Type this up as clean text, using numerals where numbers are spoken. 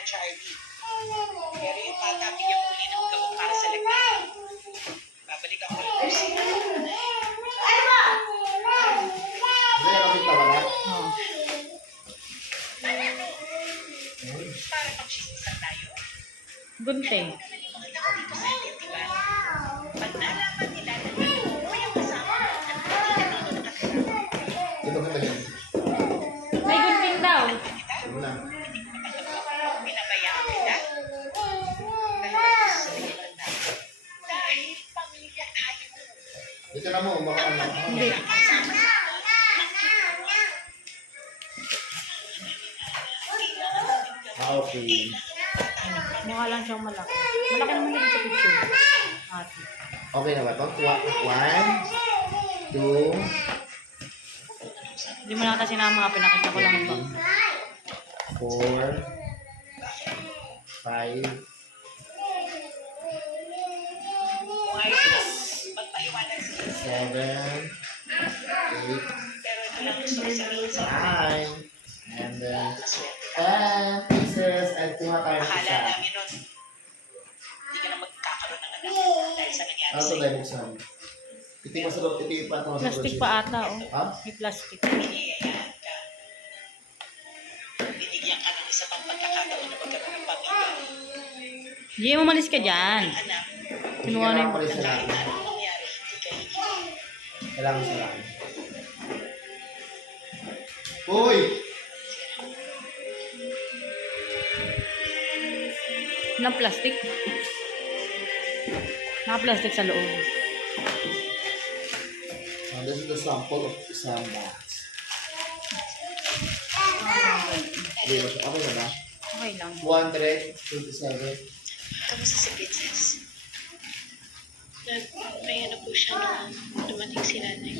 nila Charlie. Pero yung bata, bigyan muli ng gamot para sa lagnat. Babalik ako lang kung sino. May kapit pa ba? Oo. Para pag-sisisan tayo. Gunting. Naman yung mga tao dito sa atin, di ba? Pag nalaman nila na mo yung kasama mo at hindi ka dito nakatira, Ito ka tayo. May gunting daw. kita, Ano na? hindi ko matanggap ako. Pinabayaan kita. Dahil ako sa liwan na. Dahil pamilya tayo. Dito na mo, baka ano. Hindi. Okay. Mukha lang siyang malaki. Malaki naman din sa picture. Ate. Okay na ba ito? 1, 2, Hindi mo na kasi na mga pinakita ko lang ito. 4, 5, Kung ayos, magpaliwanag sila. 7, 8, Pero ito lang gusto ko sabihin sa 9, and then 10 pieces and kuha tayo ng Akala isa. namin nun, hindi ka na magkakaroon ng anak dahil sa nangyari Ano ito sa'yo. tayo buksan? Iti pa sa loob, iti pa ito sa Plastic loob. pa ata, oh. Ha? May plastic. Biniyayaan ka. Binigyan ka ng isa pang pagkakataon na magkaroon ng pamilya. Hindi, umalis ka dyan. Anak, Kinuha na yung Hindi kahit na na anong mangyari, hindi ka hihigil. kailangan sa lang. Uy! Ng plastic. Naka-plastic sa loob. This is the sample of isang box. Hindi ba siya? Okay na ba? Okay lang. 127. Kamusta si Princess? May ano po siya nung dumating si nanay.